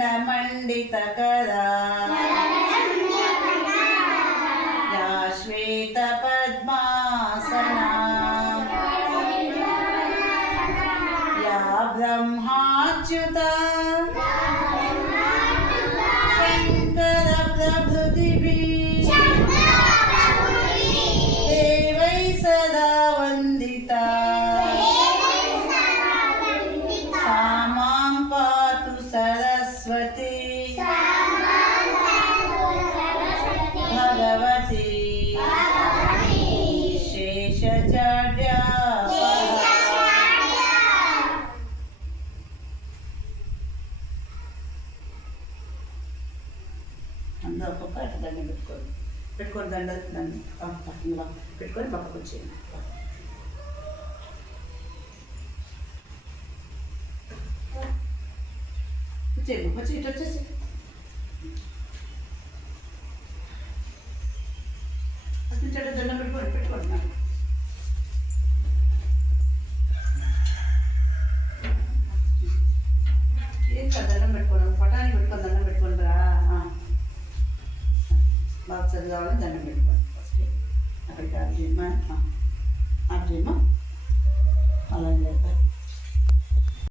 वक्रतुण्डमण्डितकरा या श्वेतपद्मासना या ब्रह्माच्युता शङ्करप्रभृतिभिः देवैः सदा वन्दिता सा मां पातु सरस्वती भगवती शेषजाड्या అందరూ ఒక్కొక్క అటు దండం పెట్టుకొని దండ పక్కన పెట్టుకొని పక్కకు వచ్చేయండి. వచ్చి ఇటు వచ్చేసి అటు దండం పెట్టుకోండి నాకు ఏం కాదు దండం పెట్టుకోండి పటానికి పెట్టుకొని దండం పెట్టుకోండి రా బాగా చదువు కావాలని దండం పెట్టుకోండి అక్కడికి అర్జుమ్మ